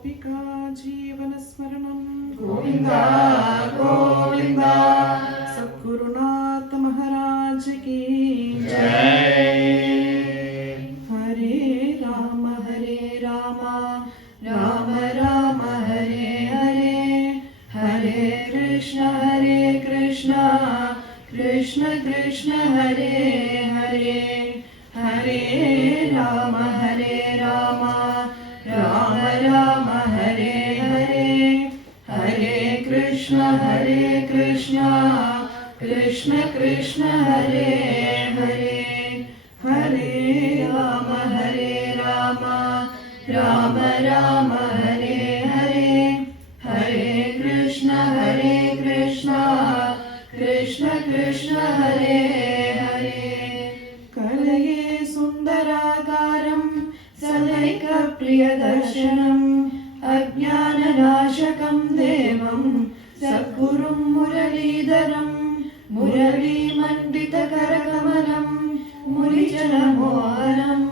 गोपिका जीवनस्मरणं गोविंदा गोविंदा। सद्गुरुनाथ महाराज की जय। हरे राम राम राम हरे हरे, हरे कृष्ण कृष्ण कृष्ण हरे हरे, हरे राम राम राम हरे हरे, हरे कृष्ण कृष्ण कृष्ण हरे हरे, हरे राम राम राम हरे हरे, हरे कृष्ण कृष्ण कृष्ण हरे हरे। कलये सुन्दराकारं सदैकप्रियदर्शनम्, अज्ञाननाशकं देवं सद्गुरुं मुरलीधरं, मुरलीमण्डितकरकमलं मुनिजनमोहनं,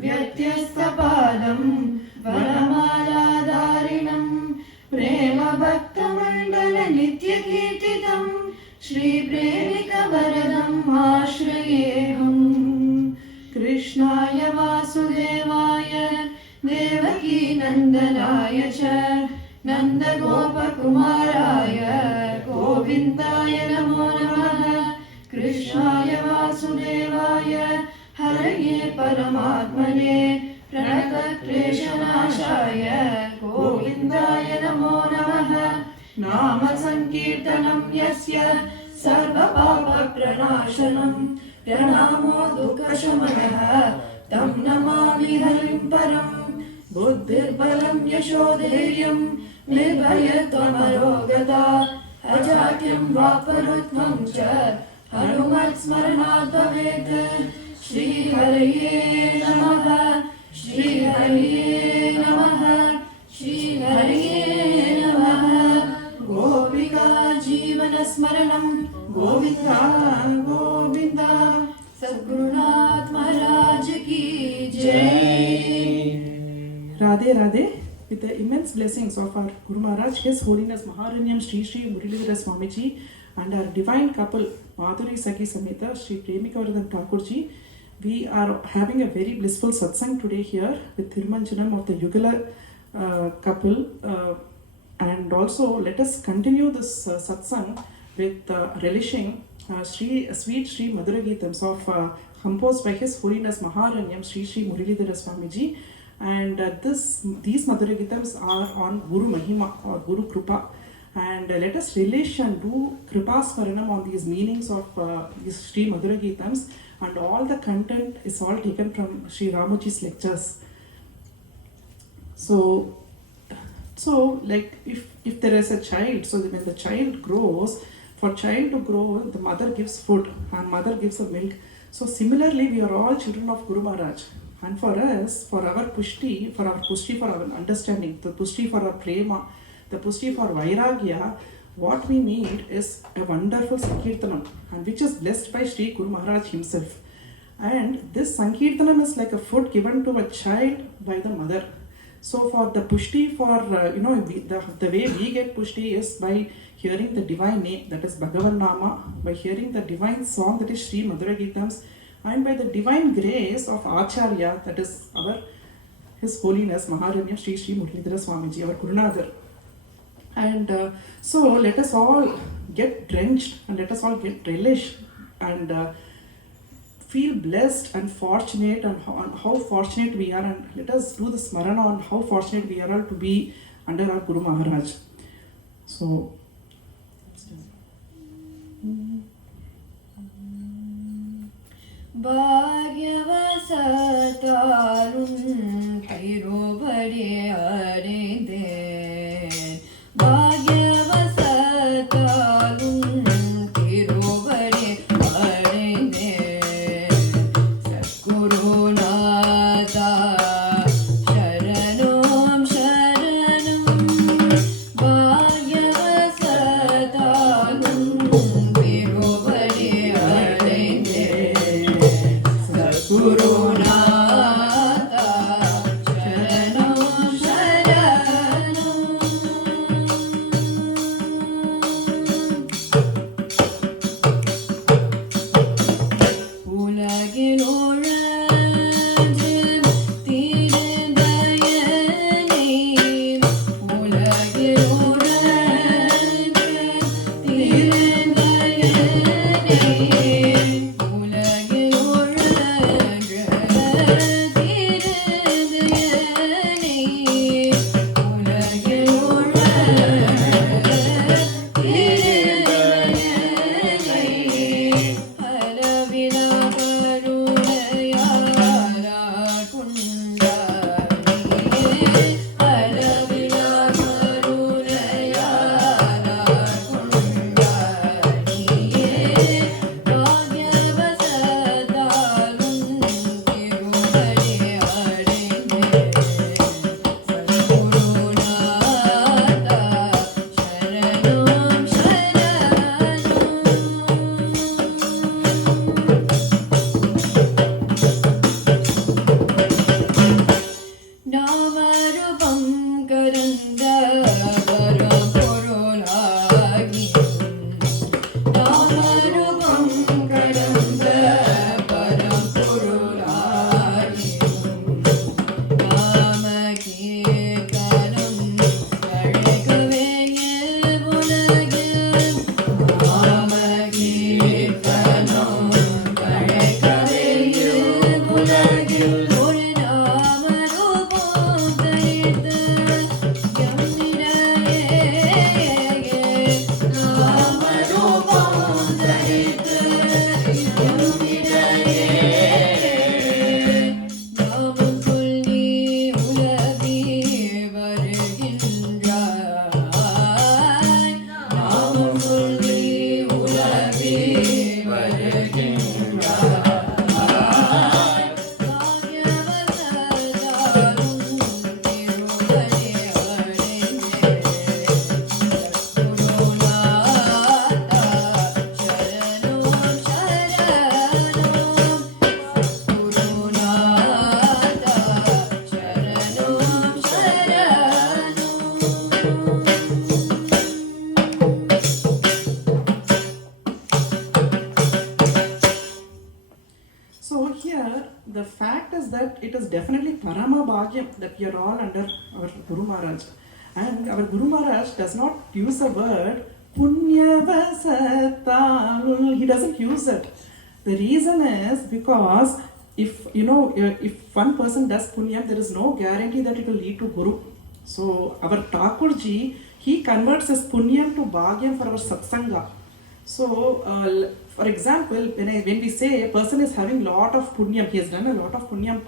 व्यत्यस्तपादं वनमालाधारिणं, प्रेमभक्तमण्डलनित्यकीर्तितं श्रीप्रेमिकवरदम् आश्रयेऽहम्। कृष्णाय वासुदेवाय देवकीनन्दनाय च नन्दगोपकुमाराय गोविन्दाय नमो नमः। कृष्णाय वासुदेवाय हरये परमात्मने प्रणतक्लेशनाशाय गोविन्दाय नमो नमः। नाम संकीर्तनं यस्य सर्वपापप्रणाशनं, प्रणामो दुःखशमनः तं नमामि हरिं परम्। बुद्धिर्बलं यशोधैर्यं निर्भयत्वमरोगता, अजाड्यं वाक्पटुत्वं च हनुमत्स्मरणात् भवेत्। श्रीहरये नमः, श्रीहरये नमः, श्रीहरये नमः। गोपिका जीवनस्मरणं गोविन्दा गोविन्दा। सद्गुरुनाथ महाराज की जय। Radhe Radhe. With the immense blessings of our Guru Maharaj, His Holiness Maharanyam Sri Sri Muralidhara Swamiji, and our divine couple Madhuri Sakhi Sameta Sri Premikavardhan Thakurji, we are having a very blissful satsang today here with Thirumanjanam of the Yugala couple, and also let us continue this satsang with relishing sweet Sri Madhura Geetams of composed by His Holiness Maharanyam Sri Sri Muralidhara Swamiji. And these Madhura Geetams are on Guru Mahima or Guru Kripa, and let us relish and do Kripa Smaranam on these meanings of these Sri Madhura Geetams, and all the content is all taken from Sri Ramuji's lectures. So like if there is a child, so when the child grows, for child to grow, the mother gives food and mother gives the milk. So similarly, we are all children of Guru Maharaj. And for us, for our pushti, for our understanding, the pushti for our prema, the pushti for vairagya, what we need is a wonderful Sankirtanam, and which is blessed by Sri Guru Maharaj himself. And this Sankirtanam is like a food given to a child by the mother. So for the pushti, for the way we get pushti is by hearing the divine name, that is Bhagavan Nama, by hearing the divine song, that is Sri Madhura Geetams, and by the divine grace of Acharya, that is His Holiness Maharanyam Sri Sri Muralidhara Swamiji, our Gurunadhar. And so let us all get drenched and let us all get relished and feel blessed and fortunate, and how fortunate we are, and let us do the smarana on how fortunate we are all to be under our Guru Maharaj. So भाग्यवसतारुं तिरुवडे अरिंदेन, भाग्यवसतारुं तिरुवडे अरिंदेन, सद्गुरुनाथा शरणं शरणं, भाग्यवसतारुं तिरुवडे अरिंदेन, सद्गुरुनाथा शरणं शरणं। it is definitely Parama Bhagyam that we are all under our Guru Maharaj. And our Guru Maharaj does not use the word Punyavasatalul. He doesn't use it. The reason is because if if one person does punyam, there is no guarantee that it will lead to Guru. So our Thakurji, he converts his punyam to bhagyam for our satsanga. So for example, when we say a person is having lot of punyam, he has done a lot of punyam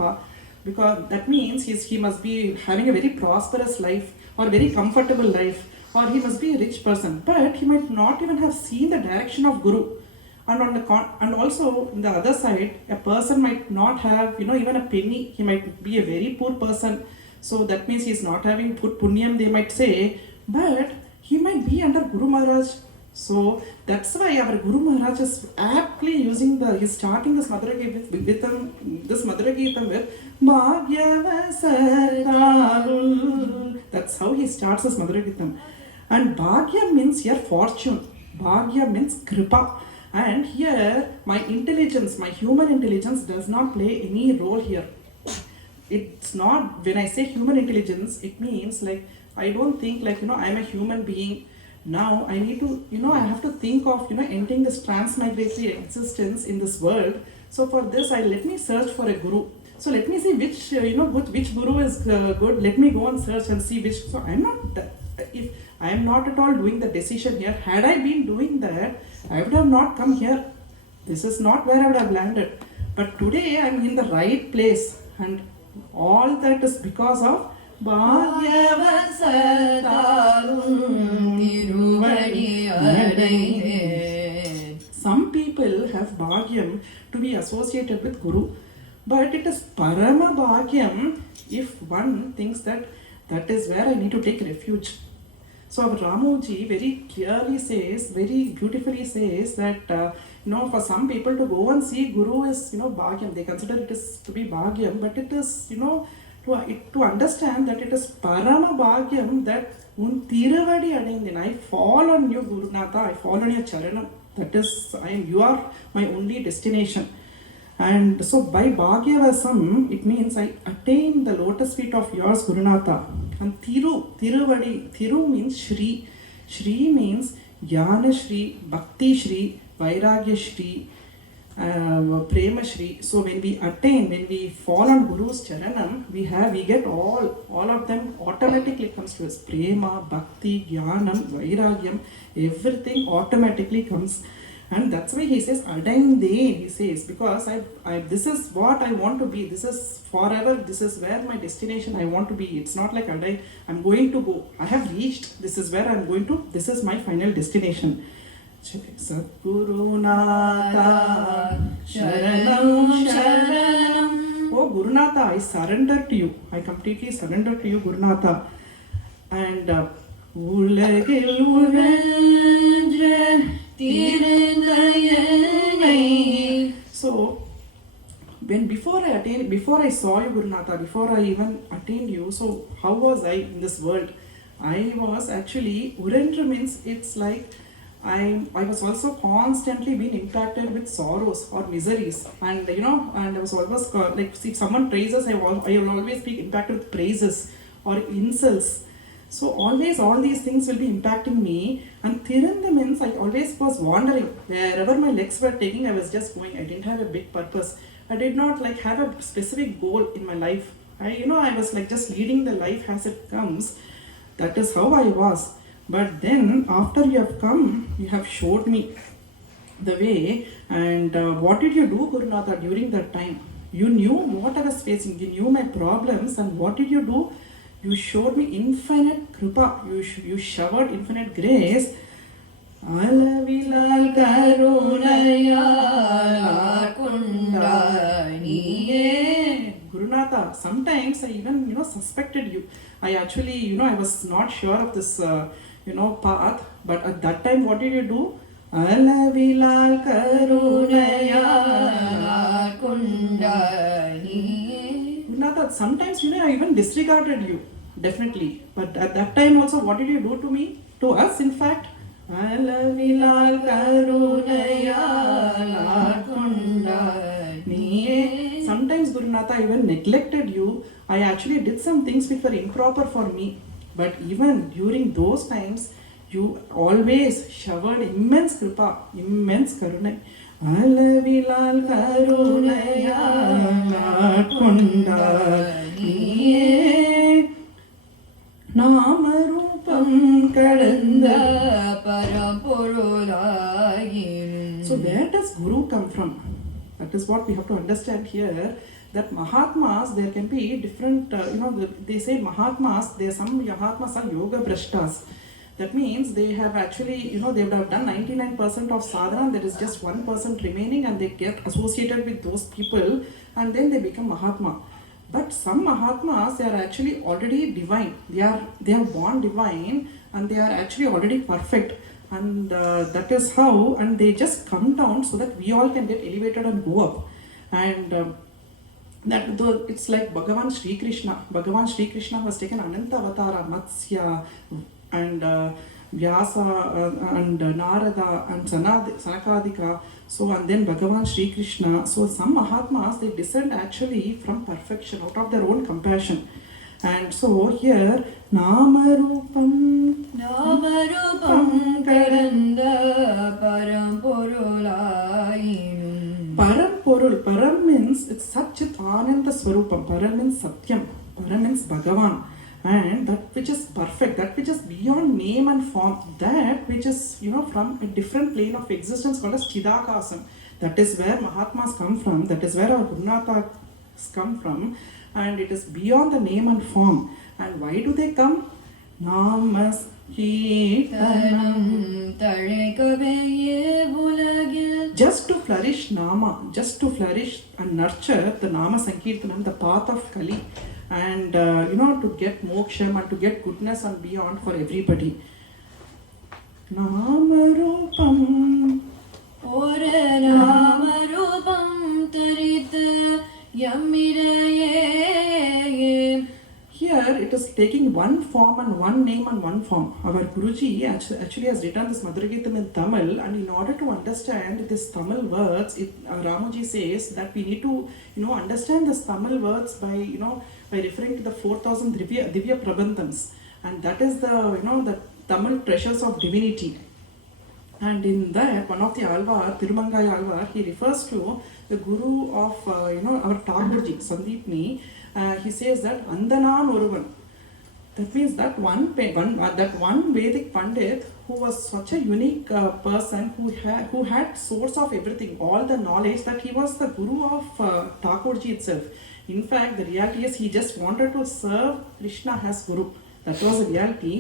because that means he must be having a very prosperous life or very comfortable life, or he must be a rich person, but he might not even have seen the direction of Guru. And and also on the other side, a person might not have even a penny. He might be a very poor person, so that means he is not having put punyam, they might say, but he might be under Guru Maharaj. So that's why our Guru Maharaj is aptly using he's starting this Madhura Geetam with Bhagyavasatalul. That's how he starts this Madhura Geetam. And Bhagya means here fortune. Bhagya means Kripa. And here my intelligence, my human intelligence does not play any role here. It's not, when I say human intelligence, it means like I don't think like I'm a human being. Now I need to I have to think of ending this transmigratory existence in this world. So for this let me search for a guru. So let me see which which guru is good. Let me go and search and see which. So if I am not at all doing the decision here. Had I been doing that, I would have not come here. This is not where I would have landed. But today I am in the right place, and all that is because of Some people have Bhagyam to be associated with Guru, but it is Parama Bhagyam if one thinks that is where I need to take refuge. So our Ramuji very clearly says, very beautifully says that for some people to go and see Guru is Bhagyam. They consider it is to be Bhagyam, but it is to understand that it is Parama Bhagyam that Tiruvadi Adindin. I fall on you, Gurunatha, I fall on your Charanam. That is, you are my only destination. And so by Bhagyavasam, it means I attain the lotus feet of yours, Gurunatha. And Tiruvadi, Thiru means Shri. Shri means Jnana Shri, Bhakti Shri, Vairagya Shri, Prema Shri. So when we fall on Guru's Charanam, we get all of them automatically comes to us. Prema, Bhakti, Jnanam, Vairagyam, everything automatically comes. And that's why he says, Adainde, he says, because this is what I want to be. This is forever. This is where my destination I want to be. It's not like I'm going to go. I have reached. This is where I'm going to. This is my final destination. Satgurunatha Sharanam Sharanam. Oh Gurunatha, I surrender to you. I completely surrender to you, Gurunatha. And Ulagil Urendra Tirundayanai. So before I saw you, Gurunatha, before I even attained you, so how was I in this world? I was actually, Urendra means it's like I was also constantly being impacted with sorrows or miseries, and and I was always like, if someone praises, I will always be impacted with praises or insults. So always all these things will be impacting me. And Tirunda means I always was wandering. Wherever my legs were taking, I was just going. I didn't have a big purpose. I did not have a specific goal in my life. I was like just leading the life as it comes. That is how I was. But then after you have come, you have showed me the way. And what did you do, Gurunatha, during that time? You knew what I was facing. You knew my problems. And what did you do? You showed me infinite kripa. You showered infinite grace. Alavilal karunaya kundaniye. Gurunatha, sometimes I even suspected you. I actually I was not sure of this path, but at that time what did you do? Alavilal karunaya kundaniye. Gurunatha, sometimes I even disregarded you, definitely. But at that time also, what did you do to me? To us, in fact. Alavilal karunaya kundaniye. Sometimes Gurunatha, I even neglected you. I actually did some things which were improper for me. But even during those times, you always showered immense kripa, immense karunai. அளவிலால் கருணையால் ஆட்கொண்டார் நீயே நாமரூபம் கடந்த பரம்பொருளாயினும். So where does Guru come from? That is what we have to understand here. That Mahatmas, there can be different, they say Mahatmas, there are some Mahatmas are yoga brashtas. That means they have actually, they would have done 99% of sadhana, there is just 1% remaining, and they get associated with those people, and then they become Mahatma. But some Mahatmas, they are actually already divine. They are born divine, and they are actually already perfect. And that is how, and they just come down so that we all can get elevated and go up. And that though it's like Bhagavan Sri Krishna. Bhagavan Sri Krishna was taken Ananta Avatara, Matsya, and Vyasa, and Narada, and Sanakadika. So, and then Bhagavan Sri Krishna. So, some Mahatmas, they descend actually from perfection, out of their own compassion. And so, here, Namarupam கடந்த பரம்பொருளாயினும். Paramporul. Param means it's Satchit Ananda Swarupam. Param means Satyam. Param means Bhagavan. And that which is perfect, that which is beyond name and form, that which is, from a different plane of existence called as Chidakasam. That is where Mahatmas come from. That is where our Gurunathas come from. And it is beyond the name and form. And why do they come? Namas Kirtanam. தழைக்கவே உலகில். Just to flourish Nama, just to flourish and nurture the Nama Sankirtanam, the path of Kali, and to get moksham and to get goodness and beyond for everybody. Namarupam. ஒரு நாமரூபம் தரித்து எம்மிடையே. Here it is taking one form and one name and one form. Our Guruji actually has written this Madhuragitham in Tamil, and in order to understand this Tamil words, Ramuji says that we need to understand this Tamil words by referring to the 4,000 Divya Prabandhams, and that is the the Tamil treasures of divinity. And in that, one of the Alvar, Tirumangai Alvar, he refers to the Guru of our Thakurji, Sandeepni. He says that Andanan Oruvan. That means that one Vedic Pandit who was such a unique person who had source of everything, all the knowledge, that he was the Guru of Thakurji itself. In fact, the reality is he just wanted to serve Krishna as Guru. That was the reality.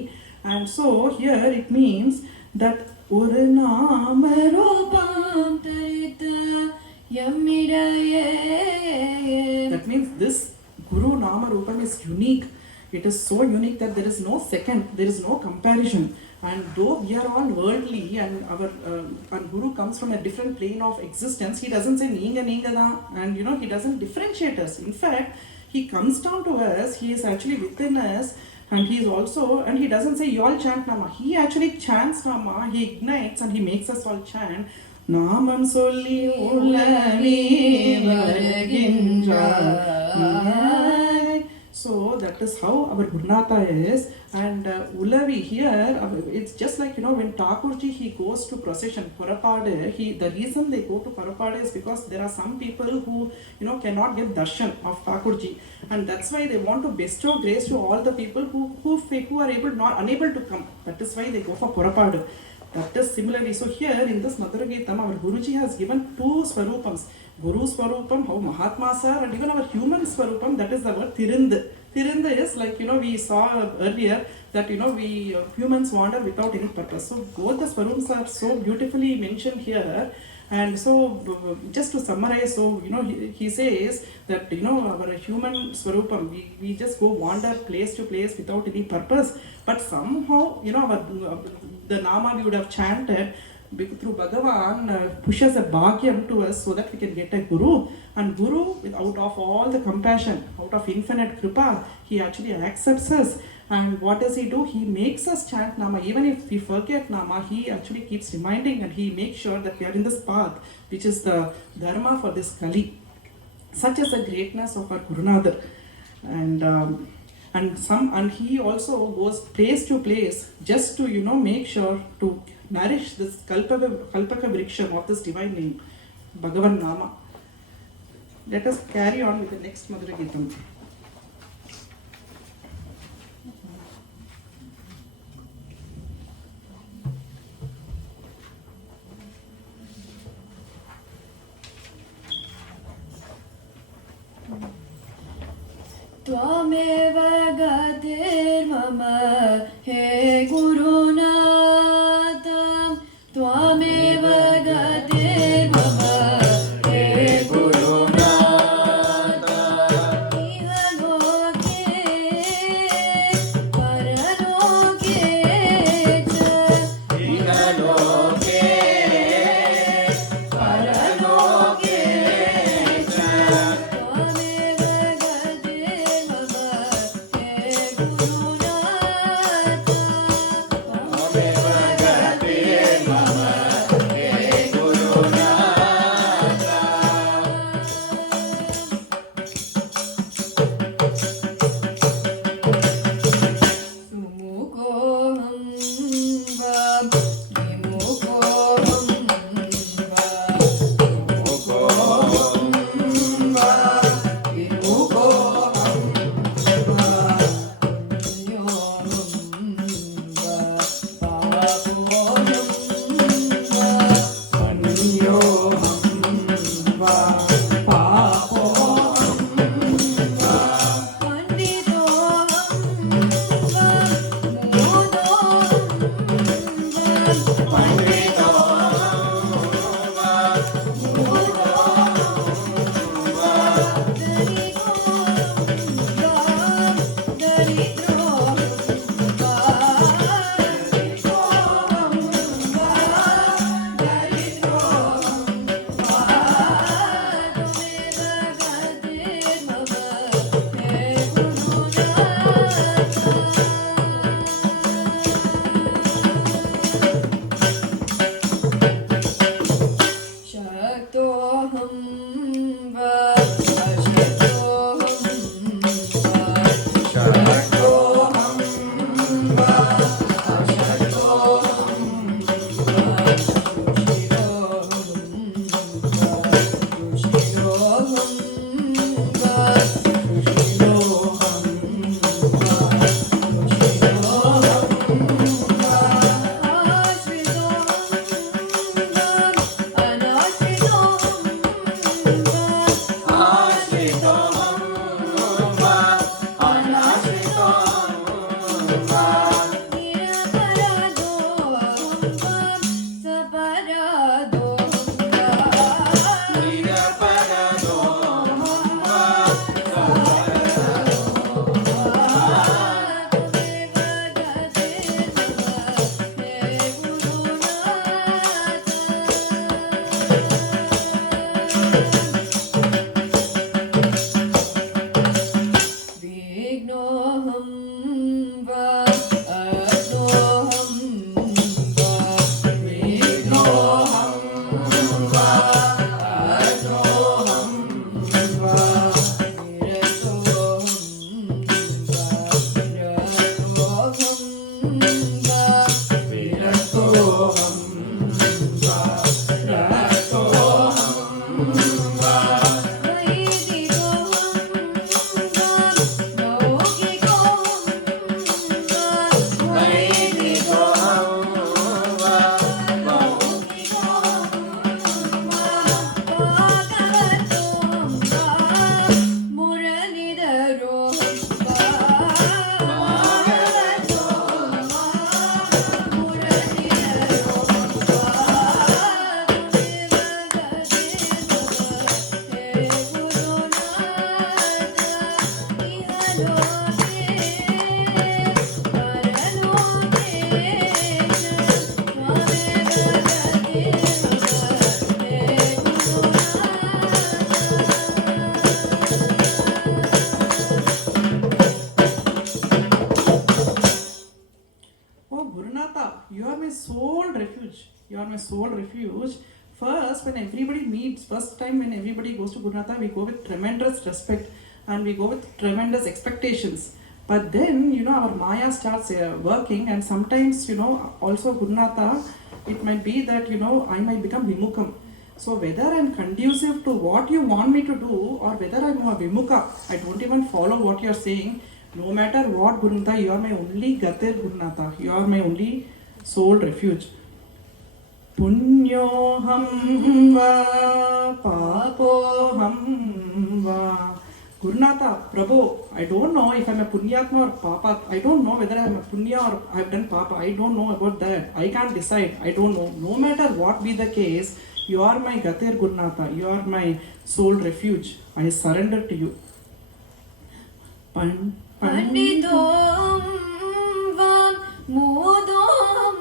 And so here it means that Oru Namarupam தரித்து எம்மிடையே. That means this Guru Nama Rupam is unique. It is so unique that there is no second, there is no comparison. And though we are all worldly, and our and Guru comes from a different plane of existence, he doesn't say Neenga da, and he doesn't differentiate us. In fact, he comes down to us, he is actually within us, and he is also, and he doesn't say you all chant Nama. He actually chants Nama, he ignites and he makes us all chant. Namam solli ullami vargindraai. So that is how our Gurunatha is. And Ulavi here, it's just like when Thakurji he goes to procession, Parapade, the reason they go to Parapade is because there are some people who cannot get darshan of Thakurji, and that's why they want to bestow grace to all the people who are unable to come. That is why they go for Parapade. That is similarly. So here in this Madhuragitham, our Guruji has given two Swarupams. Guru Swarupam, how Mahatmas are, and even our human Swarupam, that is the word Tirund. Tirund is like, we saw earlier that, we humans wander without any purpose. So both the Swarupams are so beautifully mentioned here. And so, just to summarize, so, he says that, our human Swarupam, we just go wander place to place without any purpose. But somehow, the Nama we would have chanted through Bhagavan pushes a bhagyam to us so that we can get a Guru. And Guru, out of all the compassion, out of infinite kripa, he actually accepts us. And what does he do? He makes us chant Nama. Even if we forget Nama, he actually keeps reminding, and he makes sure that we are in this path, which is the dharma for this Kali. Such is the greatness of our Gurunatha. And he also goes place to place just to make sure to nourish this kalpaka vriksham of this divine name, Bhagavan Nama. Let us carry on with the next Madhura Geetam. त्वमेव गतिर्मम हे गुरुनाथ त्वमेव गतिर्मम हे गुरुनाथ इह लोके परलोके च इह लोके परलोके च त्वमेव गतिर्मम हे गुरुनाथ त्वमेव गतिर्मम हे गुरुनाथ सुमुखोऽहं वा विमुखोऽहं वा सुमुखोऽहं वा विमुखोऽहं वा पुण्योऽहं वा पापोऽहं वा Panyoham va papoham va पण्डितोऽहं वा मोदोऽहं वा Panditoham va Mudoham va शक्तोऽहं वा अशक्तोऽहं वा Shaktoham va Ashaktoham va दुष्टिरोऽहं वा Sushiloham va Sushiloham va आश्रितोऽहं वा अनाश्रितोऽहं वा Ashitoham va Anashitoham va निरपराधोऽहं वा सपराधोऽहं वा Niraparadोहम va विघ्नोऽहं वा अघ्नोऽहं वा Vinoham va Adnoham va विरतोऽहं वा Viratoham va Ratoham va वैदिकोऽहं वा लौकिकोऽहं वा Vaidikoham va लौकिकोऽहं वा भागवतोऽहं वा मुरलीधरोऽहं वा भागवतोऽहं वा मुरलीधरोऽहं वा Oh Gurunatha, you are my sole refuge. You are my sole refuge First, when everybody meets, first time when everybody goes to Gurunatha, we go with tremendous respect and we go with tremendous expectations. But then, our Maya starts working, and sometimes, also Gurunatha, it might be that, I might become Vimukam. So whether I'm conducive to what you want me to do or whether I'm a Vimuka, I don't even follow what you're saying. No matter what, Gurunatha, you are my only Gatir Gurunatha. You are my only soul refuge. Punyoham va papoham va. Gurunatha, Prabhu, I don't know if I'm a Punyatma or Papa. I don't know whether I'm a Punya or I've done Papa. I don't know about that. I can't decide. I don't know. No matter what be the case, you are my Gatir Gurunatha. You are my soul refuge. I surrender to you. Panditoam vam Modam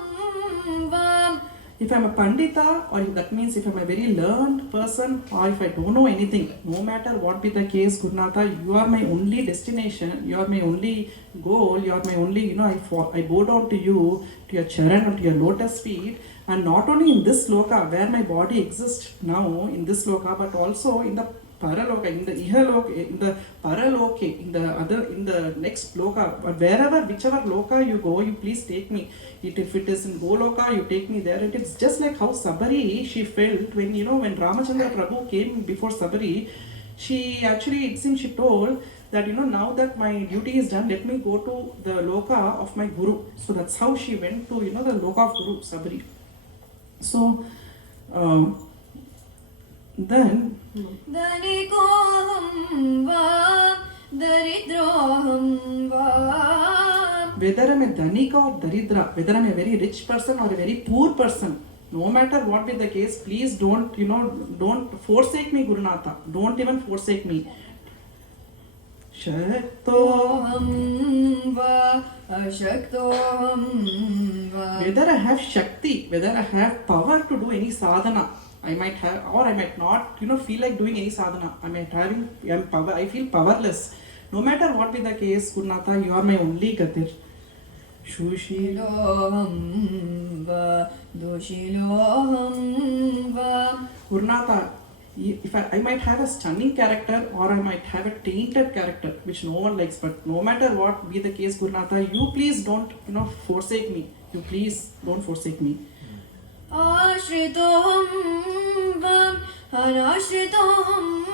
vam. If I'm a Pandita, or if that means if I'm a very learned person, or if I don't know anything, no matter what be the case, Gurunatha, you are my only destination, you are my only goal, you are my only, I bow down to you, to your charan and to your lotus feet, and not only in this loka, where my body exists now, in this loka, but also in the Paraloka, in the Ihaloka, in the Paraloke, in the next loka, but wherever, whichever loka you go, you please take me. If it is in Goloka, you take me there. It's just like how Sabari, she felt when, when Ramachandra Prabhu came before Sabari, she actually, it seems she told that, now that my duty is done, let me go to the loka of my Guru. So that's how she went to, the loka of Guru, Sabari. So, then Danikoham vam Daridroham vam. whether I'm a Dhanika or Daridra, whether I'm a very rich person or a very poor person, no matter what be the case, please don't, don't forsake me, Gurunatha. Don't even forsake me. Shaktoham va Ashaktoham va. Whether I have Shakti, whether I have power to do any sadhana, I might have, or I might not, feel like doing any sadhana. I might having power. I feel powerless. No matter what be the case, Gurunatha, you are my only Gatir. Shushi. Doham va Doshiloham va. Gurunatha, if I might have a stunning character or I might have a tainted character which no one likes, but no matter what be the case, Gurunatha, you please don't, forsake me. You please don't forsake me. Ashritoham vam Anashritoham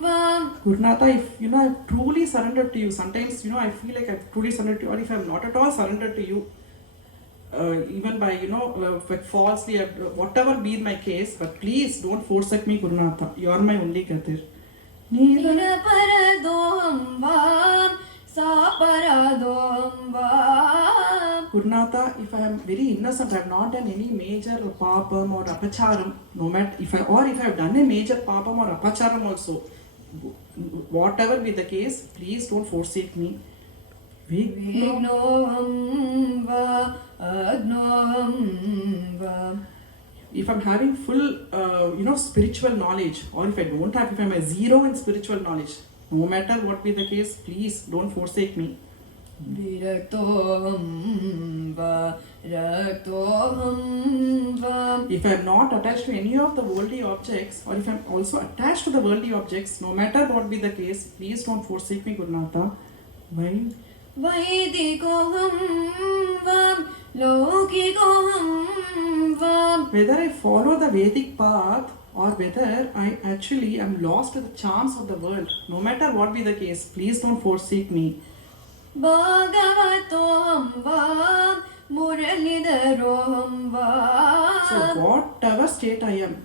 vam. Gurunatha, if I've truly surrendered to you, sometimes I feel like I've truly surrendered to you, or if I'm not at all surrendered to you, even by like falsely, whatever be my case, but please don't forsake me, Gurunatha. You are my only Gatir. Niraparadoham vam Saparadoham vam. Gurunatha, if I am very innocent, I have not done any major papam or apacharam, no matter if I have done a major papam or apacharam also, whatever be the case, please don't forsake me. Vignoham va Agnoham va. If I'm having full, spiritual knowledge, or if I don't have, if I'm a zero in spiritual knowledge, no matter what be the case, please don't forsake me. Viraktoham va Raktoham va. If I'm not attached to any of the worldly objects, or if I'm also attached to the worldly objects, no matter what be the case, please don't forsake me, Gurunatha. Why? Vaidikoham vam Lokikoham vam. Whether I follow the Vedic path or whether I actually am lost to the charms of the world, no matter what be the case, please don't forsake me. Bhagavatoham vam Muralidharoham vam. So whatever state I am,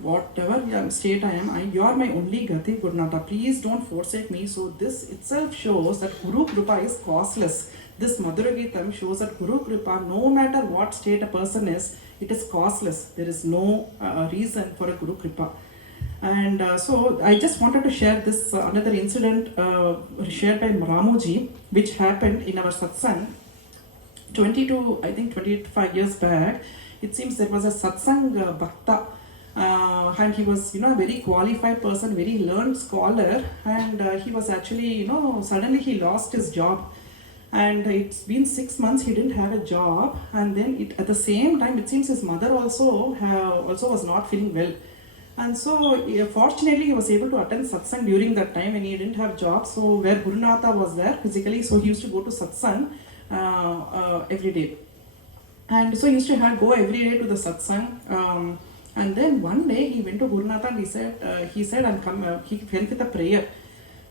you are my only Gati, Gurunatha. Please don't forsake me. So this itself shows that Guru Kripa is costless. This Madhura Geetam shows that Guru Kripa, no matter what state a person is, it is costless. There is no reason for a Guru Kripa. And so I just wanted to share this another incident shared by Ramuji, which happened in our satsang 25 years back. It seems there was a satsang bhakta, and he was, a very qualified person, very learned scholar, and he was actually, suddenly he lost his job. And it's been 6 months he didn't have a job, and then at the same time it seems his mother also was not feeling well. And so, fortunately, he was able to attend satsang during that time when he didn't have job. So, where Gurunatha was there physically, so he used to go to satsang every day. And so he used to go every day to the satsang. And then one day he went to Gurunatha and he said, I'm come. He went with a prayer,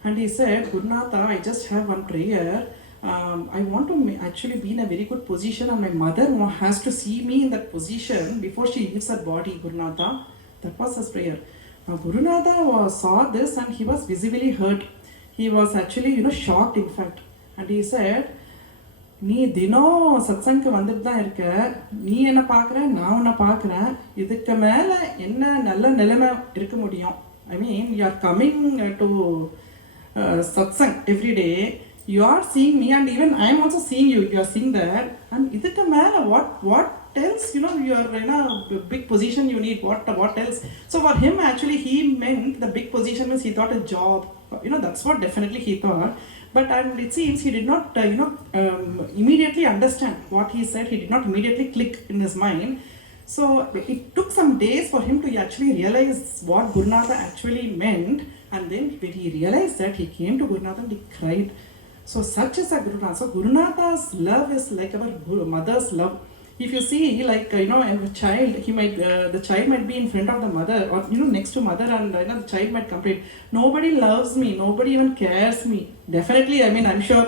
and he said, Gurunatha, I just have one prayer. I want to actually be in a very good position, and my mother has to see me in that position before she leaves her body. Gurunatha, that was his prayer. Now Gurunatha saw this and he was visibly hurt. He was actually, shocked in fact, and he said, நீ தினம் சத்சங்க்கு வந்துட்டு தான் இருக்க, நீ என்ன பார்க்குற, நான் உன்னை பார்க்குறேன், இதுக்கு மேலே என்ன நல்ல நிலைமை இருக்க முடியும்? I mean, you are coming to satsang every day, you are seeing me, and even I am also seeing you, you are seeing that, and இதுக்கு மேலே what else, you are in a big position you need, what else? So for him actually he meant the big position means he thought a job, that's what definitely he thought. But it seems he did not, immediately understand what he said. He did not immediately click in his mind. So it took some days for him to actually realize what Gurunatha actually meant. And then when he realized that, he came to Gurunatha and he cried. So such is a Gurunatha. So Gurunatha's love is like our mother's love. If you see, like, a child, the child might be in front of the mother or, next to mother, and the child might complain, nobody loves me, nobody even cares me. Definitely, I mean, I'm sure.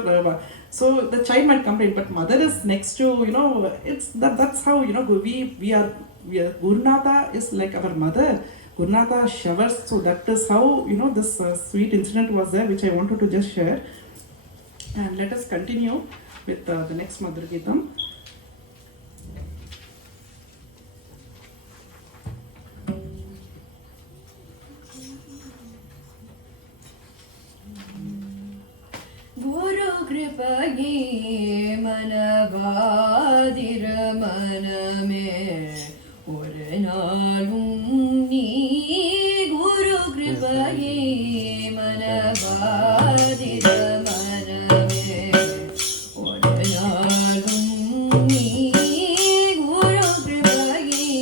So the child might complain, but mother is next to, it's that's how, we are, Gurunatha is like our mother. Gurunatha showers. So that is how, this sweet incident was there, which I wanted to just share. And let us continue with the next Madhura Geetam. गुरु कृपगे मनवादिर मन में और नालुम नी गुरु कृपगे मनवादिर मन में और नालुम नी गुरु कृपगे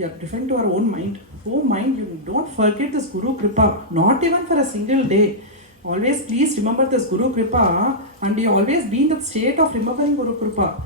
We are referring to our own mind. Oh mind, you don't forget this Guru Kripa, not even for a single day. Always please remember this Guru Kripa, and you always be in that state of remembering Guru Kripa.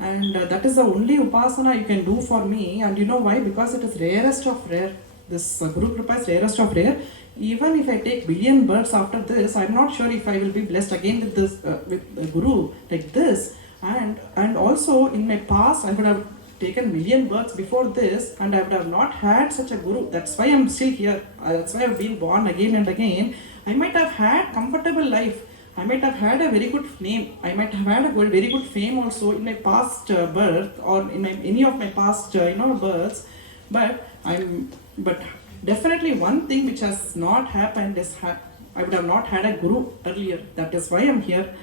And that is the only upasana you can do for me. And you know why? Because it is rarest of rare. This Guru Kripa is rarest of rare. Even if I take billion births after this, I'm not sure if I will be blessed again with this with Guru like this. And also in my past, I would have taken million births before this, and I would have not had such a Guru. That's why I'm still here. That's why I've been born again and again. I might have had comfortable life. I might have had a very good name. I might have had a very good fame also in my past birth or in any of my past births. But definitely one thing which has not happened is I would have not had a Guru earlier. That is why I'm here.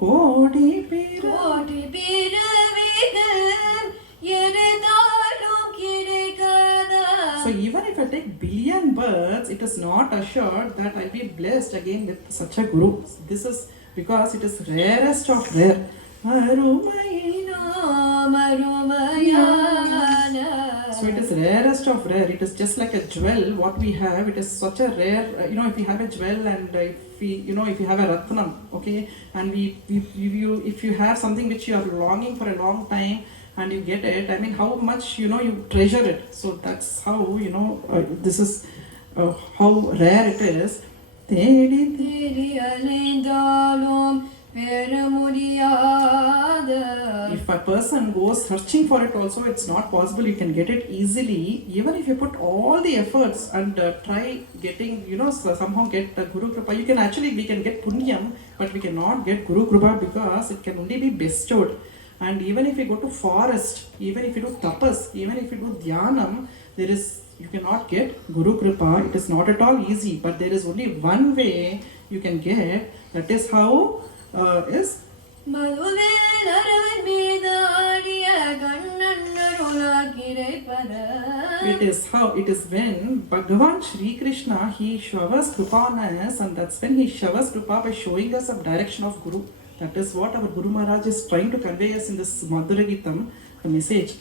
Kodi pira. கோடி பிறவிகள் எரிதாலும் கிடைக்காதா. So even if I take billion births, it is not assured that I'll be blessed again with such a guru. This is because it is rarest of rare. Arumayina. மறுமையான So it is rarest of rare. It is just like a jewel. What we have, it is such a rare. If you have a jewel and if you have a ratnam, okay, and if you have something which you are longing for a long time and you get it, I mean, how much you treasure it. So that's how this is how rare it is. Tedi தேடி அலைந்தாலும் பெற முடியாத. If a person goes searching for it also, it's not possible you can get it easily. Even if you put all the efforts and try getting, somehow get Guru Kripa. We can get Punyam, but we cannot get Guru Kripa because it can only be bestowed. And even if you go to forest, even if you do tapas, even if you do dhyanam, you cannot get Guru Kripa. It is not at all easy, but there is only one way you can get. That is how is மதுவேல் Aravan மீது ஆடிய கண்ணன் அருளால் கிடைப்பத. it is when Bhagavan Shri Krishna, he showers Kripa on us, and that's when he showers Kripa by showing us a direction of Guru. That is what our Guru Maharaj is trying to convey us in this Madhura Geetam, the message.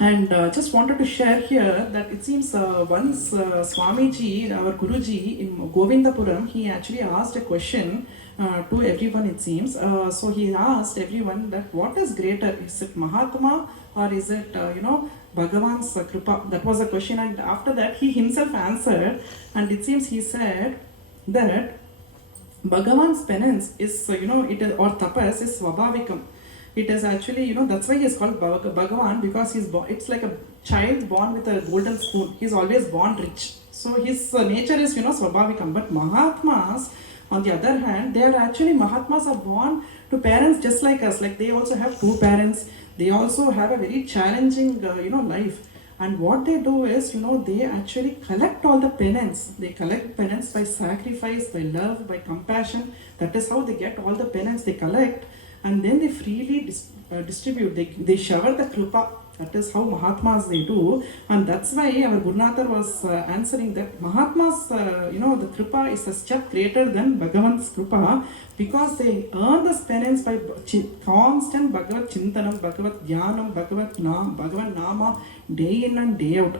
And just wanted to share here that it seems once Swamiji, our Guruji in Govindapuram, he actually asked a question to everyone, it seems. So he asked everyone that what is greater? Is it Mahatma or is it, Bhagavan's Kripa? That was the question, and after that he himself answered, and it seems he said that Bhagavan's penance is, it is, or tapas is Svabhavikam. It is actually, that's why he is called Bhagavan, because it's like a child born with a golden spoon. He is always born rich. So his nature is, Svabhavikam. But Mahatmas, on the other hand, Mahatmas are born to parents just like us. Like they also have two parents. They also have a very challenging, life. And what they do is, they actually collect all the penance. They collect penance by sacrifice, by love, by compassion. That is how they get all the penance they collect. And then they freely distribute. They shower the Kripa. That is how Mahatmas they do. And that's why our Gurunatha was answering that Mahatmas, the Kripa is a step greater than Bhagavan's Kripa, because they earn this penance by constant Bhagavat Chintanam, Bhagavat Dhyanam, Bhagavan Nama, day in and day out.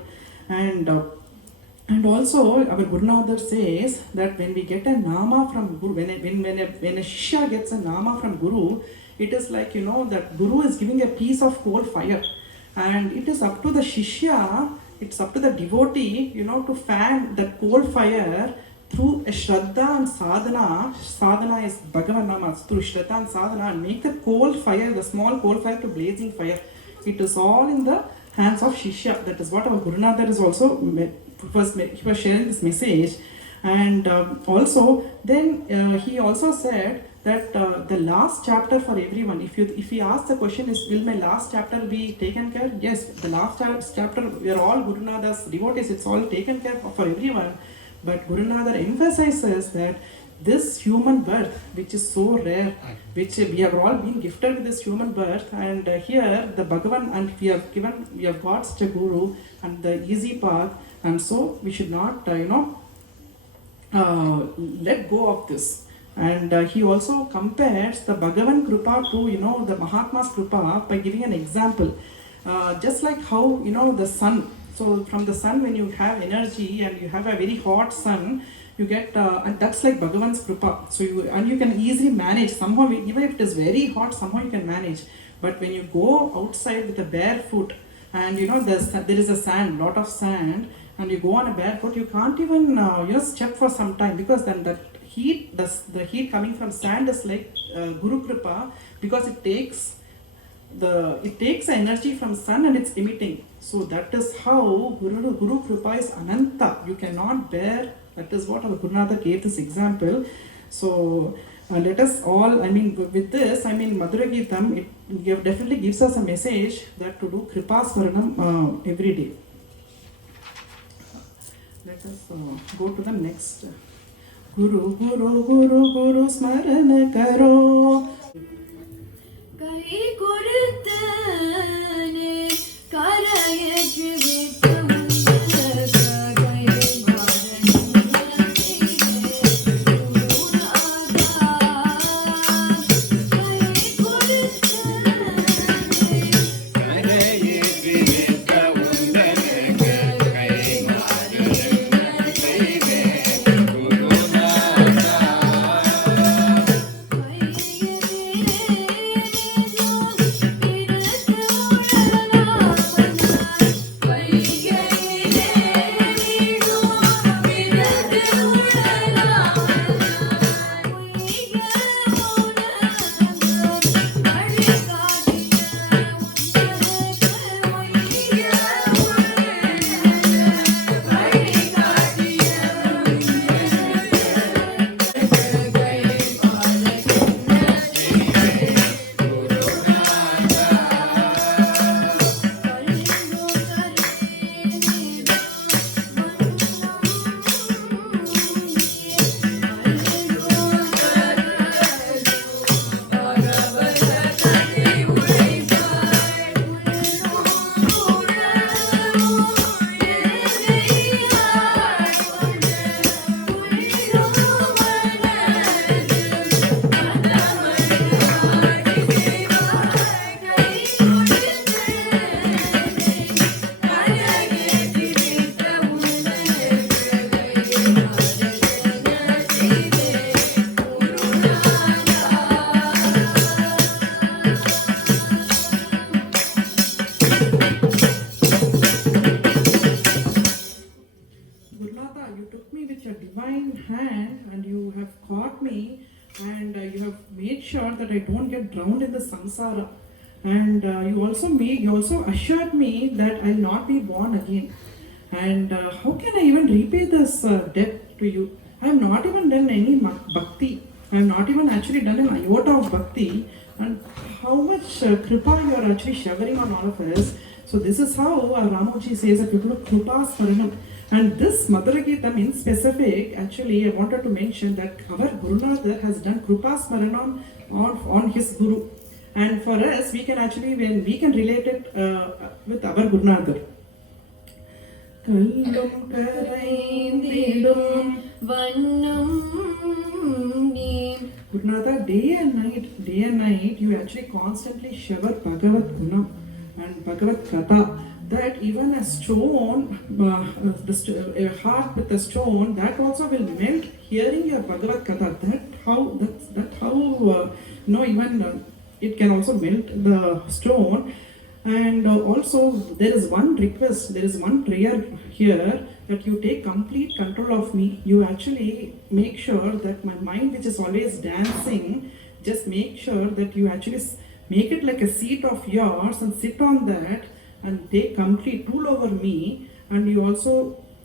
And also our Gurunatha says that when we get a Nama from Guru, when a Shishya gets a Nama from Guru, it is like, that Guru is giving a piece of coal fire. And it is up to the Shishya, it's up to the devotee, to fan that coal fire through a Shraddha and Sadhana. Sadhana is Bhagavan Nama, through Shraddha and Sadhana, and make the coal fire, the small coal fire, to blazing fire. It is all in the hands of Shishya. That is what our Gurunatha is also, he was sharing this message. And also, then he also said that the last chapter for everyone, if he asks the question is, will my last chapter be taken care? Yes, the last chapter, we are all Gurunatha's devotees, it's all taken care of for everyone. But Gurunatha emphasizes that this human birth, which is so rare, which we have all been gifted with this human birth, and here the Bhagavan, and we have got such a Guru and the easy path, and so we should not let go of this. And he also compares the Bhagavan Kripa to the Mahatma's Kripa by giving an example, just like how the sun. So from the sun, when you have energy and you have a very hot sun, you get and that's like Bhagavan's Kripa. So you can easily manage somehow, even if it is very hot, somehow you can manage. But when you go outside with a bare foot, and there is a sand, lot of sand, and you go on a bare foot, you can't even step for some time, because then that heat, the heat coming from sand is like Guru Kripa, because it takes the energy from sun and it's emitting. So that is how Guru Kripa is Ananta. You cannot bear. That is what our Gurunatha gave this example. So let us all, with this, Madhura Geetam, it definitely gives us a message that to do Kripa Smaranam every day. Let us go to the next. गुरु गुरु गुरु गुरु स्मरण करो. கை கொடுத்தனே கரையேற்றி விட்டு கை You took me with your divine hand and you have caught me and you have made sure that I don't get drowned in the samsara. And you also assured me that I'll not be born again. And how can I even repay this debt to you? I have not even done any bhakti. I have not even actually done an iota of bhakti. And how much kripa you are actually showering on all of us. So this is how Ramoji says that people of kripa smaranam. And this Madhura Geetam in specific, actually I wanted to mention that our Gurunatha has done kripa smaranam on his Guru. And for us, we can actually, we can relate it with our Gurunatha. கல்லும் கரைந்திடும் வண்ணம் நீ. Gurunatha, day and night, you actually constantly shower Bhagavad Gunam and Bhagavad Katha. That even a stone, a heart with a stone, that also will melt hearing your Bhagavad Katha. Even it can also melt the stone. And also there is one request, there is one prayer here, that you take complete control of me. You actually make sure that my mind, which is always dancing, just make sure that you actually make it like a seat of yours and sit on that and take complete rule over me. And you also,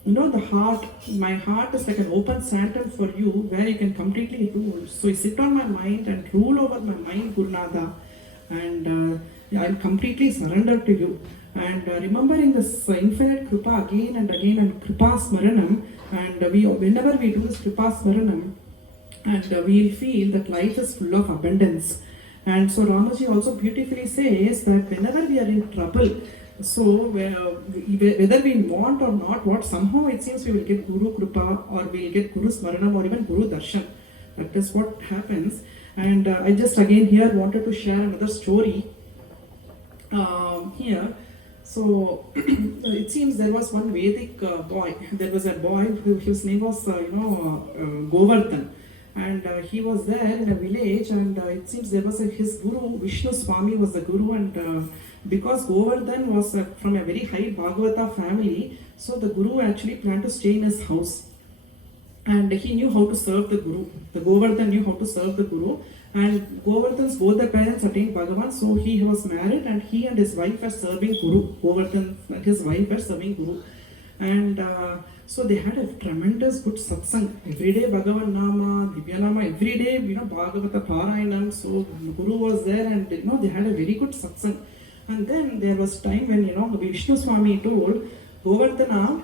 the heart, my heart is like an open sanctum for you where you can completely rule. So you sit on my mind and rule over my mind, Gurunatha, and I'll completely surrender to you. And remembering this infinite kripa again and again, and kripa smaranam, and whenever we do this kripa smaranam, and we feel that life is full of abundance. And so Ramaji also beautifully says that whenever we are in trouble, so whether we want or not, somehow it seems we will get Guru Kripa, or we will get Guru Smaranam, or even Guru Darshan. That is what happens. And I just again here wanted to share another story here. So it seems there was one Vedic boy. There was a boy whose name was Govardhan. And he was there in a village, and it seems there was his guru, Vishnu Swami was the guru, and because Govardhan was from a very high Bhagavata family, so the guru actually planned to stay in his house. And he knew how to serve the guru. The Govardhan knew how to serve the guru. And Govardhan's both the parents attained Bhagavan, so he was married, and he and his wife were serving Guru. Govardhan and his wife were serving Guru. And so they had a tremendous good satsang. Every day Bhagavan Nama, Divya Nama, every day, Bhagavata Parayanam. So Guru was there, and they had a very good satsang. And then there was time when, Vishnu Swami told Govardhana,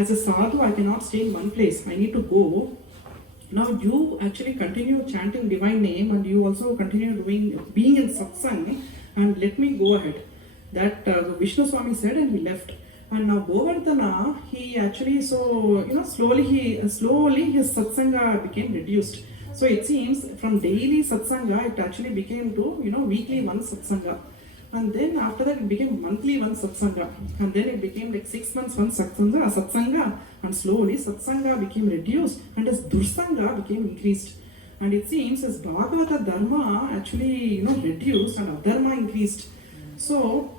as a sadhu, I cannot stay in one place. I need to go Now you actually continue chanting divine name and you also continue being in satsang and let me go ahead. That Vishnu Swami said and he left. And now Govardhana, he actually slowly his satsanga became reduced. So it seems from daily satsanga it actually became to weekly one satsanga. And then after that it became monthly one satsanga. And then it became like 6 months one satsanga. And slowly satsanga became reduced and his dursanga became increased. And it seems his Bhagavata dharma actually reduced and adharma increased. So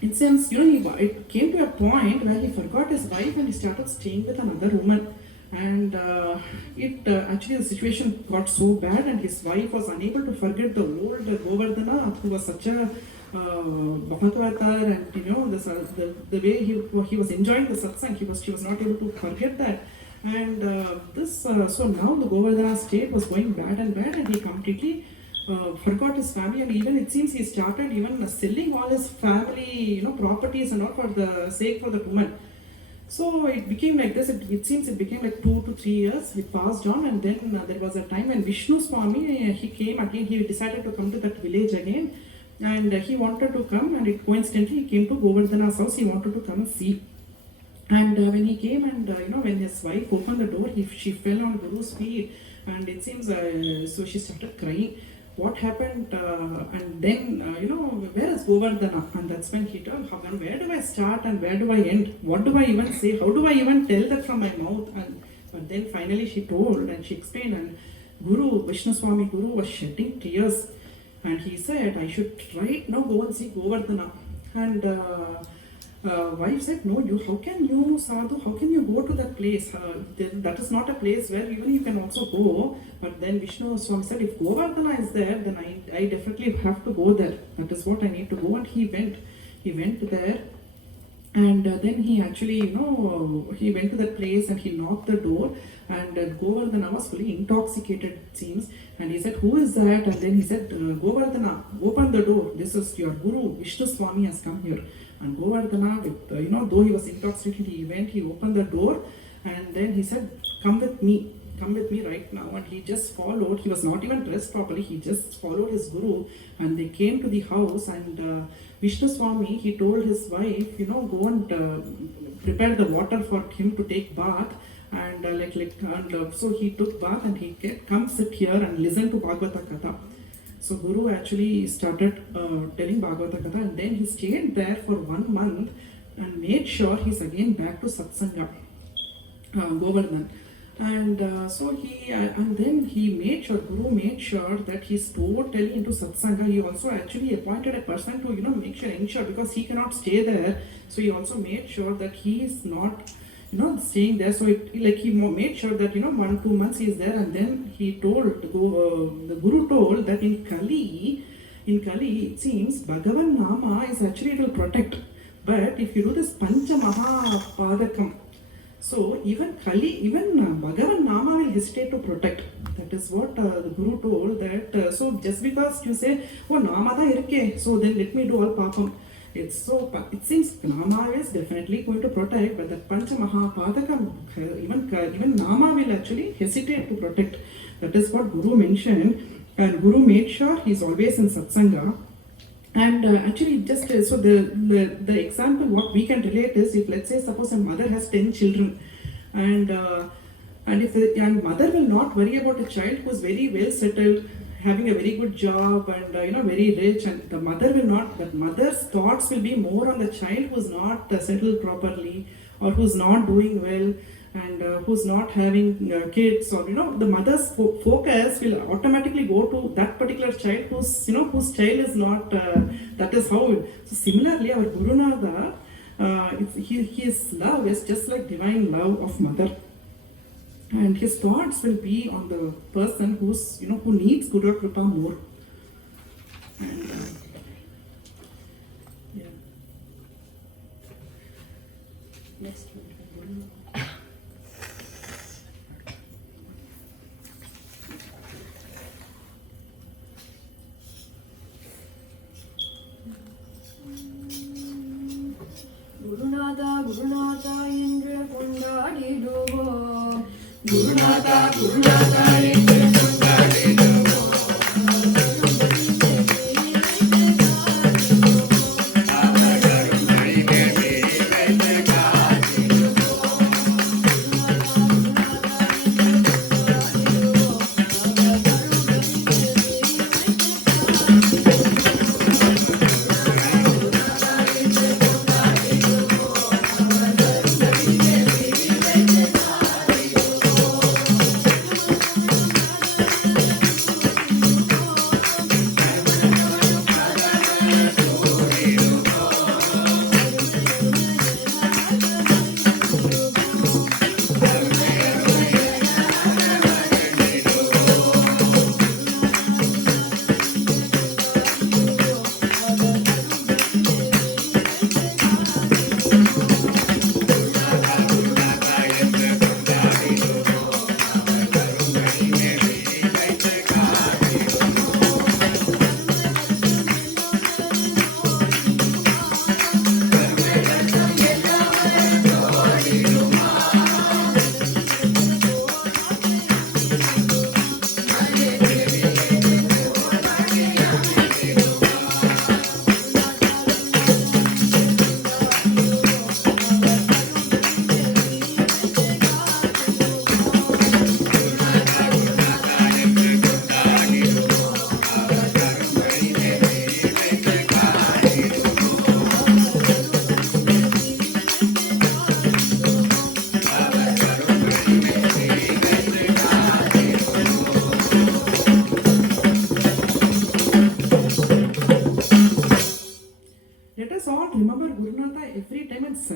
it seems it came to a point where he forgot his wife and he started staying with another woman. And actually the situation got so bad and his wife was unable to forget the old Govardhana who was such a Bhagavatar, and the way he was enjoying the satsang, she was not able to forget that. And so now the Govardhana state was going bad and he completely forgot his family, and even it seems he started even selling all his family properties and all for the sake for the woman. So it became like this. It seems it became like 2 to 3 years. It passed on, and then there was a time when Vishnu Swami he came again. He decided to come to that village again, and he wanted to come. And coincidentally he came to Govardhana's house. He wanted to come and see. And when he came, and when his wife opened the door, she fell on Guru's feet, and it seems so she started crying. What happened? And then where is Govardhana? And that's when he told, where do I start and where do I end? What do I even say? How do I even tell that from my mouth? But then finally she told and she explained, and Vishnu Swami Guru was shedding tears, and he said, I should right now go and see Govardhana. And wife said, no, how can you, Sadhu, how can you go to that place? That is not a place where even you can also go. But then Vishnu Swami said, if Govardhana is there, then I definitely have to go there. That is what I need to go. And he went there. And then he actually, he went to that place and he knocked the door. And Govardhana was fully intoxicated, it seems. And he said, who is that? And then he said, Govardhana, open the door. This is your Guru, Vishnu Swami has come here. And Govardhana, with, though he was intoxicated, he opened the door. And then he said, come with me right now. And he just followed. He was not even dressed properly. He just followed his Guru. And they came to the house, and Vishnu Swami, he told his wife, go and prepare the water for him to take bath. And so he took bath and he said, come sit here and listen to Bhagavata Katha. So Guru actually started telling Bhagavata Katha, and then he stayed there for 1 month and made sure he's again back to Satsanga, Govardhan. And then Guru made sure that he's totally into Satsanga. He also actually appointed a person to ensure, because he cannot stay there. So he also made sure that he is not staying there. So he made sure that 1-2 months he is there. And then he told the Guru told that in Kali it seems Bhagavan Nama is actually, it will protect. But if you do this Pancha Mahapadakam, so even Bhagavan Nama will hesitate to protect. That is what the Guru told, that so just because you say, oh Nama da irke, so then let me do all papam. It seems Nama is definitely going to protect, but that Pancha Mahapadakam, even Nama will actually hesitate to protect. That is what Guru mentioned, and Guru made sure he's always in Satsanga. And actually, just so the example what we can relate is, if let's say suppose a mother has 10 children, and if the mother will not worry about a child who is very well settled, having a very good job, and very rich, and the mother's thoughts will be more on the child who's not settled properly, or who's not doing well, and who's not having kids, or the mother's focus will automatically go to that particular child whose child is not that is how. So similarly, our Gurunatha, his love is just like divine love of mother, and his thoughts will be on the person who's who needs Guru Kripa more. And yeah. Next one. Gurunatha என்று கொண்டாடிடுவோம். Gurunatha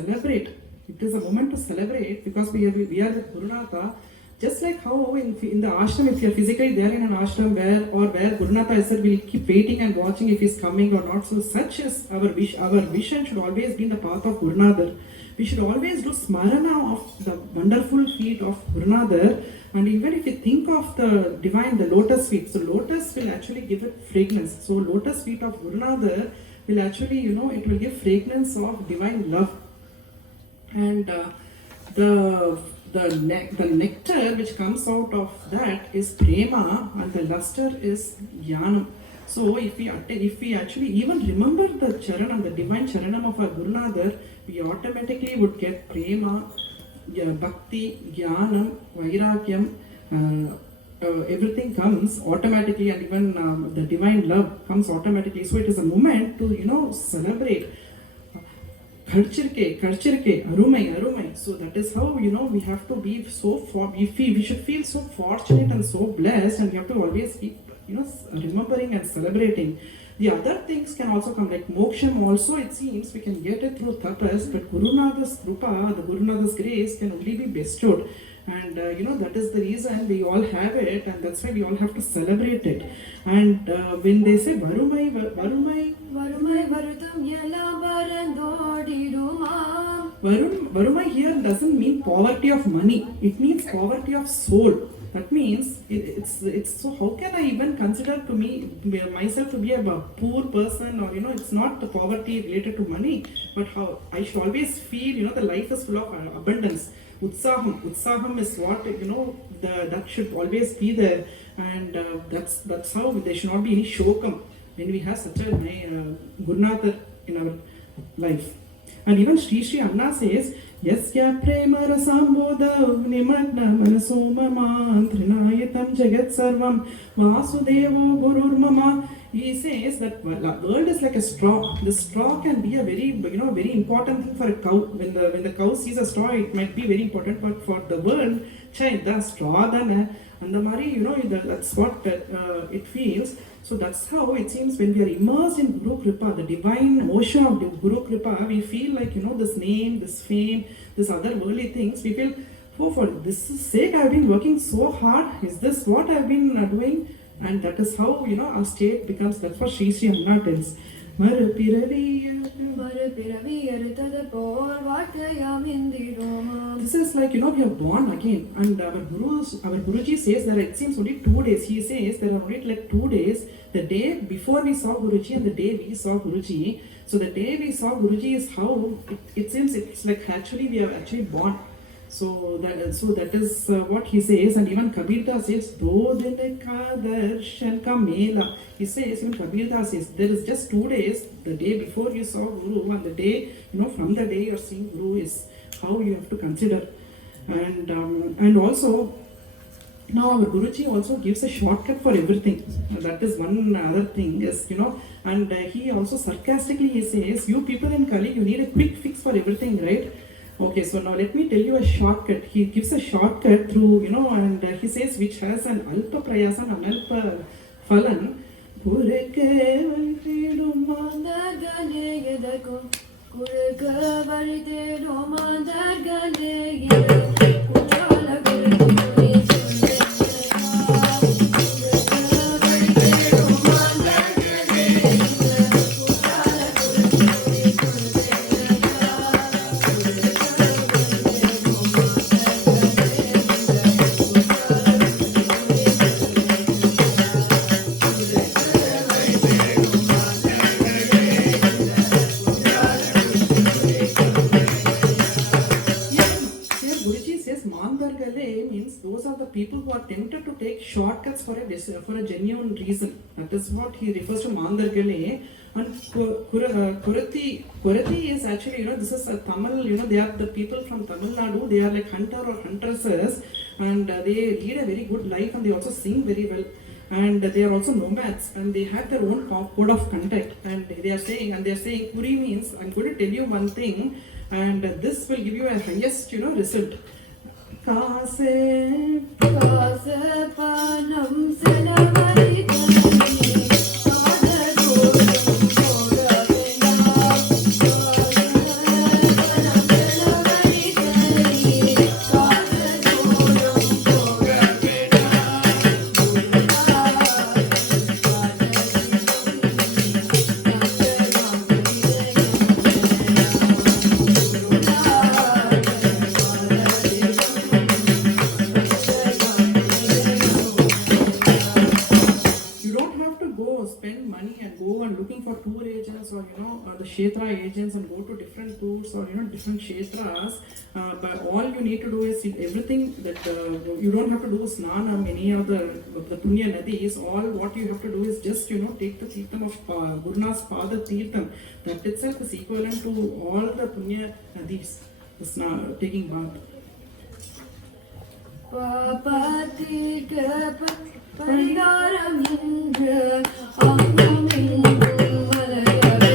celebrate. It is a moment to celebrate because we are with Gurunatha. Just like how in the ashram, if you are physically there in an ashram where Gurunatha is said, we'll keep waiting and watching if he's coming or not. So such is our wish. Our vision should always be in the path of Gurunatha. We should always do smarana of the wonderful feet of Gurunatha. And even if you think of the divine, the lotus feet, so lotus will actually give it fragrance. So lotus feet of Gurunatha will actually, it will give fragrance of divine love. And the nectar which comes out of that is prema, and the luster is jnanam. So if we actually even remember the charanam, the divine charanam of our Gurunatha, we automatically would get prema, bhakti, jnanam, vairagyam, everything comes automatically, and even the divine love comes automatically. So it is a moment to celebrate. Karchirke, arumai. So that is how we have to be we should feel so fortunate and so blessed, and we have to always keep remembering and celebrating. The other things can also come, like moksham also, it seems we can get it through tapas, but Gurunatha's krupa, the Gurunatha's grace can only be bestowed. And that is the reason we all have it, and that's why we all have to celebrate it. And when they say varumai varutam yala barandodiduma. Varumai here doesn't mean poverty of money, it means poverty of soul. That means it's so how can I even consider myself to be a poor person, or it's not the poverty related to money, but how I should always feel the life is full of abundance. Utsaham is what that should always be there, and that's how there should not be any shokam when we have such a Gurunatha in our life. And even Sri Anna says, Yasya prema rasamboda nimagna manasoma mantrinayatam jagat sarvam vasudevo gurur mama. He says that world is like a straw. The straw can be a very very important thing for a cow. When the cow sees a straw, it might be very important, but for the world, the straw dana and the mari, that's what it feels. So that's how it seems when we are immersed in Guru Kripa, the divine ocean of the Guru Kripa, we feel like this name, this fame, this other worldly things. We feel, for this sake I have been working so hard. Is this what I have been doing? And that is how our state becomes. That's what Sri Anna tells. This is like we are born again, and our Guruji says that it seems only 2 days. He says there are only like 2 days. The day before we saw Guruji and the day we saw Guruji. So the day we saw Guruji is how it seems it's like actually we are actually born. So that is what he says. And even Kabirda says, he says, even Kabirda says, there is just 2 days, the day before you saw Guru and the day, from the day you're seeing Guru is how you have to consider. And also, now our Guruji also gives a shortcut for everything. That is one other thing is, and he also sarcastically he says, you people in Kali, you need a quick fix for everything, right? Okay, so now let me tell you a shortcut. He gives a shortcut through, and he says which has an alpa prayasan, an alpa phalan. People who are tempted to take shortcuts for a genuine reason. That is what he refers to Mandargale. And Kurati is actually, this is a Tamil, they are the people from Tamil Nadu. They are like hunter or huntresses, and they lead a very good life, and they also sing very well. And they are also nomads, and they have their own code of conduct. And they are saying, Kuri means, I'm going to tell you one thing, and this will give you a highest, result. Kaase panam selavai looking for tour agents or the Kshetra agents and go to different tours or different Kshetras, but all you need to do is everything that you don't have to do snanam, any of the Punya Nadis. All what you have to do is just take the Tirtham of Guruna's Pada Tirtham. That itself is equivalent to all the Punya Nadis, taking bath. Papatika Parigaram Indra Angam Indram Malayavena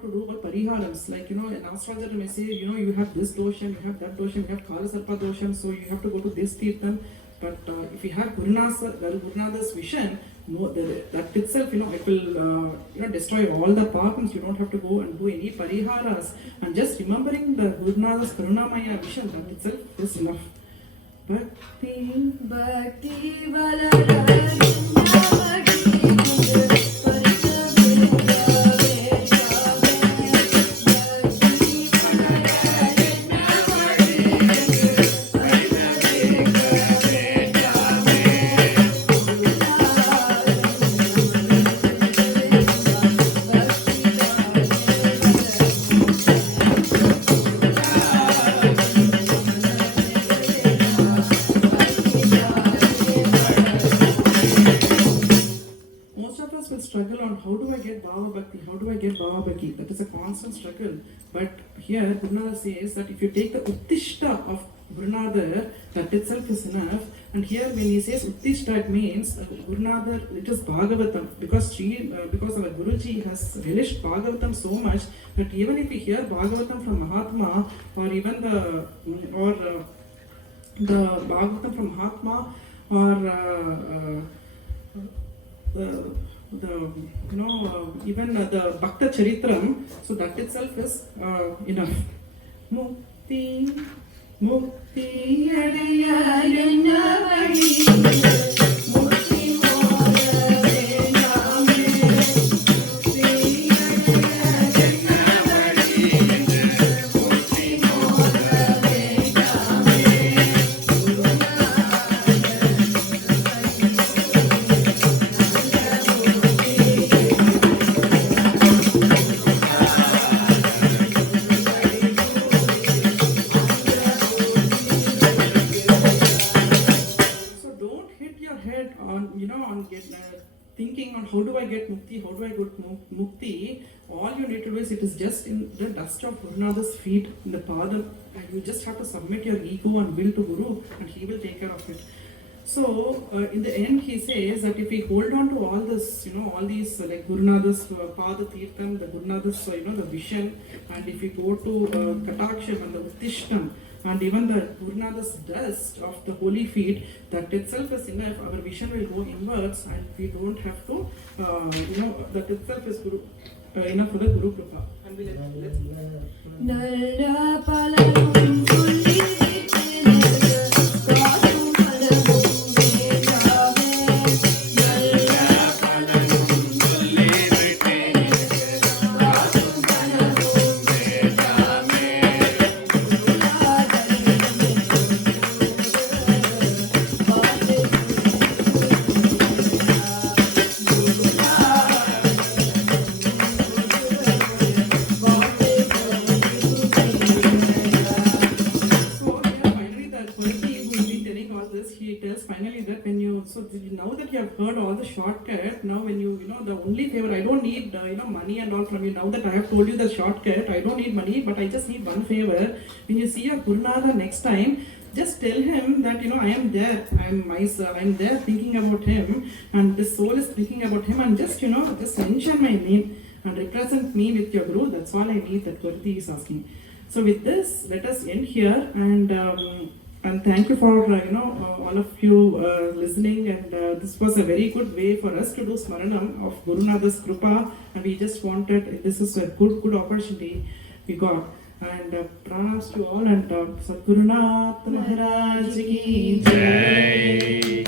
to do all pariharams, like an astrologer may say, you have this dosham, you have that dosham, you have Kala Sarpa dosham, so you have to go to this Tirtham. But if you have Gurunada's vision, that itself, it will destroy all the papams. You don't have to go and do any pariharas, and just remembering the Gurunada's Karunamaya vision, that itself is enough. Bhakti Valarajya struggle on how do I get Bhava Bhakti, how do I get Bhava Bhakti. That is a constant struggle. But here Gurunada says that if you take the Uttishta of Gurunada, that itself is enough. And here when he says Uttishta, it means Gurunada, it is Bhagavatam. Because our Guruji has relished Bhagavatam so much that even if we hear Bhagavatam from Mahatma or even the Bhagavatam from Mahatma or even the Bhakta Charitram, so that itself is enough. Mukti Adiyayannavadi thinking on how do I get mukti, how do I get mukti. All you need to do is it is just in the dust of Gurunada's feet, in the padam, and you just have to submit your ego and will to Guru, and he will take care of it. So in the end he says that if we hold on to all this, all these like Gurunada's Pada Tirtham, the Gurunada's the vision, and if we go to Kataksham and the Uttishtam, and even the Gurunada's dust of the holy feet, that itself is enough. Our vision will go inwards, and we don't have to, that itself is enough for the Guru Kripa. And now that you have heard all the shortcut, now when the only favor, I don't need money and all from you. Now that I have told you the shortcut, I don't need money, but I just need one favor. When you see your Gurunada next time, just tell him that I am there. I am there thinking about him, and this soul is thinking about him, and just just mention my name and represent me with your Guru. That's all I need. That Gurti is asking. So with this, let us end here, and And thank you for all of you listening, and this was a very good way for us to do Smaranam of Gurunada's Krupa, and we just wanted, this is a good opportunity we got, and pranams to all, and Sadgurunath Maharaj ki jai.